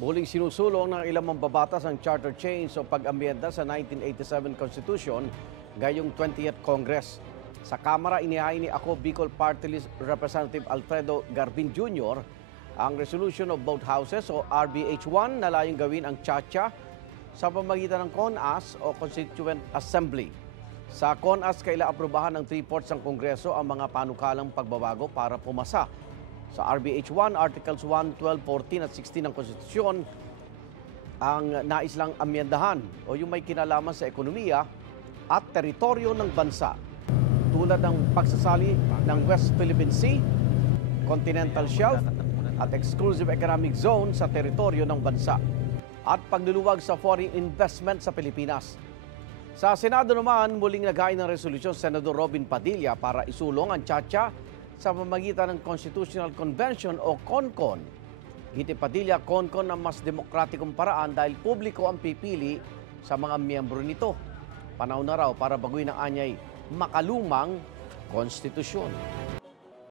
Muling sinusulong ng ilang mambabatas ang charter change o pag-amyenda sa 1987 Constitution gayong 20th Congress. Sa Kamara, inihain ni Ako Bicol Party List Representative Alfredo Garbin Jr. ang Resolution of Both Houses o RBH1 na layong gawin ang CHA sa pamamagitan ng CONAS o Constituent Assembly. Sa CONAS, kailangan aprubahan ng 3/4 ng Kongreso ang mga panukalang pagbabago para pumasa. Sa RBH1, Articles 1, 12, 14 at 16 ng Konstitusyon ang nais lang amyendahan o yung may kinalaman sa ekonomiya at teritoryo ng bansa, tulad ng pagsasali ng West Philippine Sea, Continental Shelf at Exclusive Economic Zone sa teritoryo ng bansa at pagluluwag sa foreign investment sa Pilipinas. Sa Senado naman, muling naghain ng resolusyon Senador Robin Padilla para isulong ang CHA sa pamamagitan ng Constitutional Convention o CONCON. Giti Padilla, CONCON ang mas demokratikong paraan dahil publiko ang pipili sa mga miyembro nito. Panahon na raw para baguhin ang anyay makalumang konstitusyon.